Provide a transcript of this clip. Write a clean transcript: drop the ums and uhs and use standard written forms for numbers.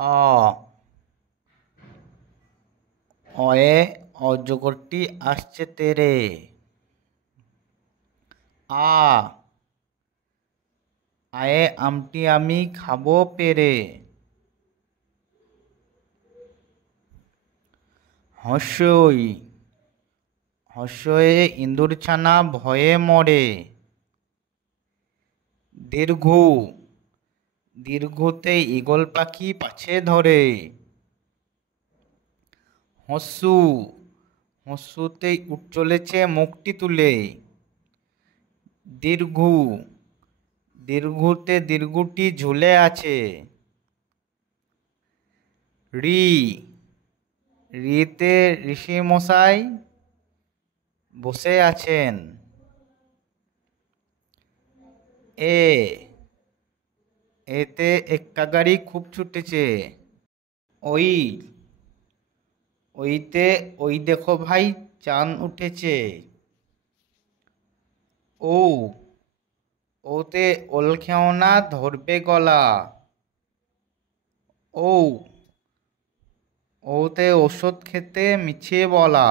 অ অয়ে অজগরটি আসছে তেরে। আ আয়ে আমটি আমি খাবো পেরে। হর্ষই হর্ষয়ে ইঁদুরছানা ভয়ে মরে। দীর্ঘ দীর্ঘতে ঈগল পাখি পাছে ধরে। হস্যু হস্যুতে উঠ চলেছে মুখটি তুলে। দীর্ঘ দীর্ঘতে দীর্ঘটি ঝুলে আছে। রি রিতে ঋষি মশাই বসে আছেন। এ এতে একটা গাড়ি খুব ছুটেছে। ওই ওইতে ওই দেখো ভাই চাঁদ উঠেছে। ও ওতে ওল খেও না ধরবে গলা। ও ওতে ওষুধ খেতে মিছিয়ে বলা।